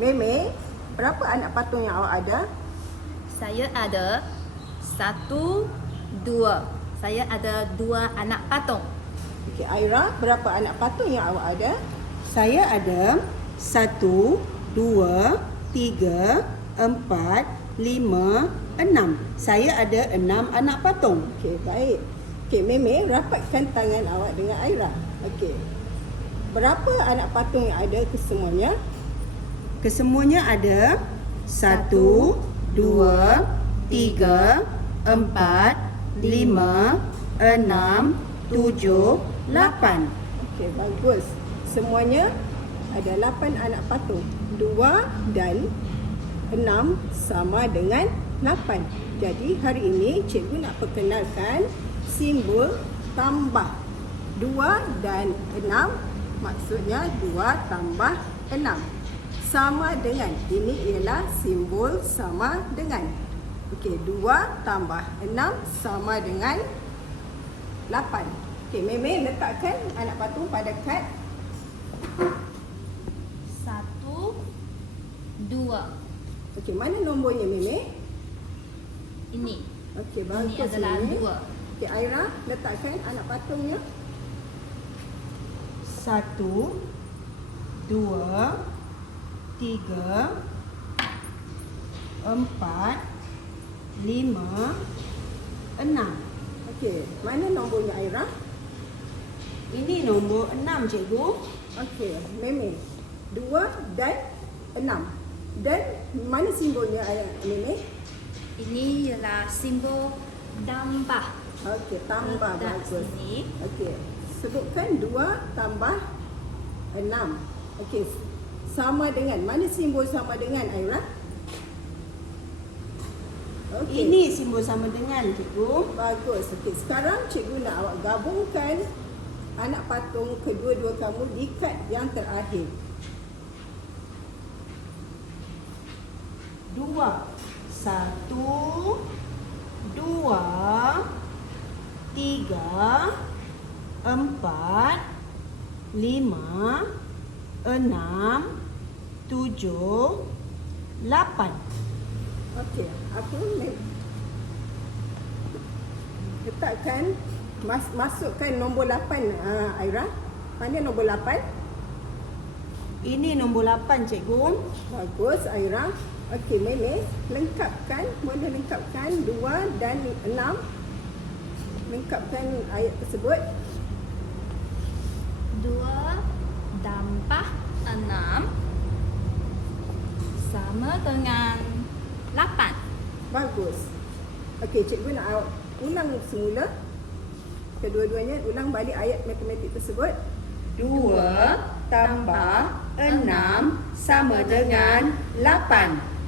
Meme, berapa anak patung yang awak ada? Saya ada 1, 2. Saya ada 2 anak patung. Okey, Aira, berapa anak patung yang awak ada? Saya ada 1, 2, 3, 4, 5, 6. Saya ada 6 anak patung. Okey, baik. Okey, Meme, rapatkan tangan awak dengan Aira. Okey. Berapa anak patung yang ada kesemuanya? Kesemuanya ada 1, 2, 3, 4, 5, 6, 7, 8. Okey, bagus. Semuanya ada 8 anak patung. 2 dan 6 sama dengan 8. Jadi hari ini cikgu nak perkenalkan simbol tambah. 2 dan 6 maksudnya 2 tambah 6 sama dengan. Ini ialah simbol sama dengan. Okey, 2 tambah 6 sama dengan 8. Okey, Meme letakkan anak patung pada kad. 1, 2. Okey, mana nombornya Meme? Ini. Okey, Ini bagus adalah Meme. 2. Okey, Aira letakkan anak patungnya. 1, 2, 3, 4, 5, 6. Okey, mana nombornya Aira? Ini nombor 6, cikgu. Okey, Meme. 2 dan 6. Dan mana simbolnya Meme? Ini ialah simbol tambah. Okey, tambah. Letak Bagus. sini. Okey, sebutkan 2 tambah 6. Okey, sama dengan. Mana simbol sama dengan Aira? Okey. Ini simbol sama dengan, cikgu. Bagus. Okey, sekarang cikgu nak awak gabungkan anak patung kedua-dua kamu di kad yang terakhir. 2, 1, 2, 3, 4, 5, 6, 7, 8. Okey, aku letakkan masukkan nombor 8 Aira. Mana nombor 8? Ini nombor 8, cikgu. Bagus Aira. Okey, Meme lengkapkan, boleh lengkapkan 2 dan 6. Lengkapkan ayat tersebut. 2 tambah 6 sama dengan 8. Bagus. Okey, cikgu nak awak ulang semula. Kedua-duanya ulang balik ayat matematik tersebut. 2 tambah 6 sama dengan 8.